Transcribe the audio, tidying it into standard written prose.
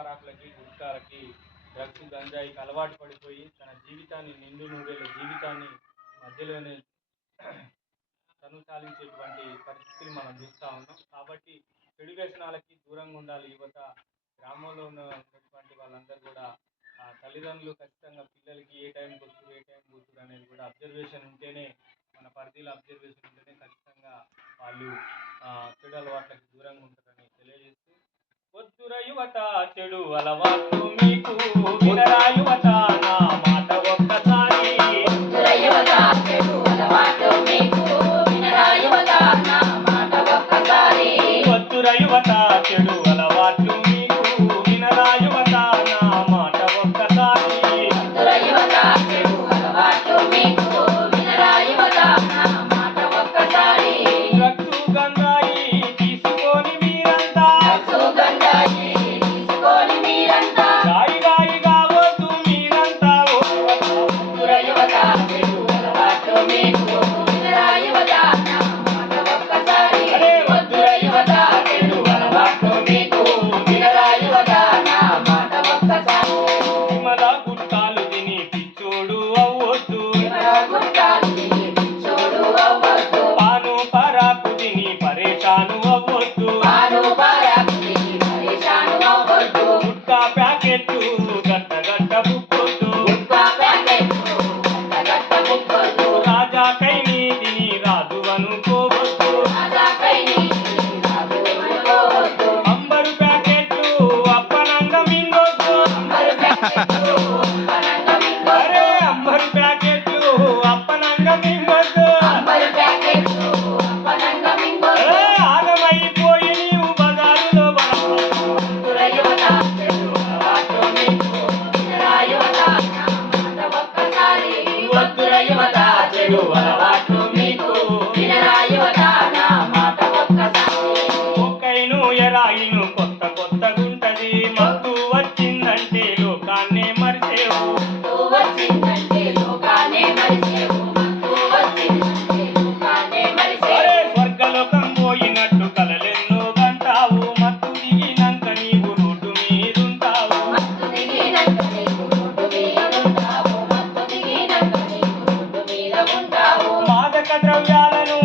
పరాకులకి, గుట్కాలకి, drugs, గంజాయికి అలవాటు పడిపోయి తన జీవితాన్ని నిండు నూరేళ్ళ జీవితాన్ని మధ్యలోనే తనుసాలించేటువంటి పరిస్థితిని మనం చూస్తూ ఉన్నాం. కాబట్టి చెడు వ్యసనాలకి దూరంగా ఉండాలి యువత. గ్రామంలో ఉన్నటువంటి వాళ్ళందరూ కూడా తల్లిదండ్రులు ఖచ్చితంగా పిల్లలకి ఏ టైంకి వస్తుంది, ఏ టైంకి వస్తుంది అనేది కూడా అబ్జర్వేషన్ ఉంటేనే, మన పరిధిలో అబ్జర్వేషన్ ఉంటేనే ఖచ్చితంగా వాళ్ళు చెడు అలవాట్లకి దూరంగా ఉంటారని తెలియజేస్తూ, వద్దుర యువత చెడు అలవాట్లు మీకు, వినరా యువత నా మాట ఒక్కసారి. వద్దుర యువత చెడు అలవాట్లు మీకు, వినరా యువత నా మాట ఒక్కసారి. వద్దుర యువత చెడు అలవాట్లు మీకు, వినరా యువత నా మాట ఒక్కసారి. వద్దుర యువత చెడు అలవాట్లు మీకు, వినరా యువత నా మాట ఒక్కసారి. డ్రగ్స్ గంజాయి తీసుకొని మీరంతా, డ్రగ్స్ గంజాయి తీసుకొని మీరంతా, గాయి గాయిగా వద్దు మీరంతా. వద్దుర యువత చెడు అలవాట్లు మీకు, వినరా యువత నా మాట ఒక్కసారి. వద్దుర యువత చెడు అలవాట్లు మీకు, వినరా యువత నా మాట ఒక్కసారి. విమల గుట్కాలు తిని పిచ్చోడు అవ్వొద్దు, విమల గుట్కాలు తిని పిచ్చోడు అవ్వొద్దు. పాను పరాకు తిని పరేషాను అవ్వొద్దు, పాను పరాకు తిని పరేషాను అవ్వొద్దు. గుట్కా ప్యాకెట్లు గట్ట గట్ట బుక్కొద్దు, గుట్కా ప్యాకెట్లు గట్ట గట్ట బుక్కొద్దు. రాజా కైని తిని రాజు అనుకోవద్దు, రాజా కైని తిని రాజు అనుకోవద్దు. అంబరు ప్యాకెట్లు అప్పనంగ మింగొద్దు, అంబరు ప్యాకెట్లు అప్పనంగ మింగొద్దు. అరే అంబరు ప్యాకెట్లు అప్పనంగ మింగొద్దు, అంబరు ప్యాకెట్లు అప్పనంగ మింగొద్దు. ఆగమైపోయి నీవు బజారులో వద్దుర యువత చెడు అలవాట్లు మీకు, వినరా యువత నా మాట ఒక్కసారి. వద్దుర యువత చెడు అలవాట్లు మీకు, వినరా యువత నా మాట ఒక్కసారి. ఒక్కైను ఎరాయిను కొత్త కొత్తగుంటది, మత్తు వచ్చిందంటే లోకాన్నే మరిసేవు, మత్తు వచ్చిందంటే లోకాన్నే మరిసేవు, మత్తు వచ్చిందంటే లోకాన్నే మరిసేవు. స్వర్గలోకం పోయినట్టు కలలెన్నో గంటావు, మత్తు దిగినాక నీవు రోడ్డు మీదుంటావు, మత్తు దిగినాక నీవు రోడ్డు మీదుంటావు, మత్తు దిగినాక నీవు రోడ్డు మీద ఉంటావు. మాదక ద్రవ్యాలను